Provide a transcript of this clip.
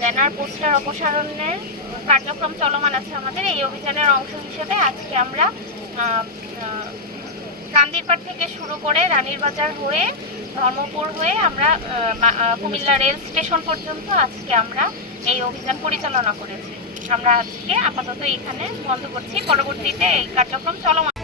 Banner poster অপসারণের কার্যক্রম চলমান আছে আমাদের। এই অভিযানের অংশ হিসেবে আজকে আমরা কান্দিরপাড় থেকে শুরু করে রানীর বাজার হয়ে ধর্মপুর হয়ে আমরা কুমিল্লা রেল স্টেশন পর্যন্ত আজকে আমরা এই অভিযান পরিচালনা করেছি। আমরা আজকে আপাতত এখানে বন্ধ করছি, পরবর্তীতে এই কার্যক্রম চলমান।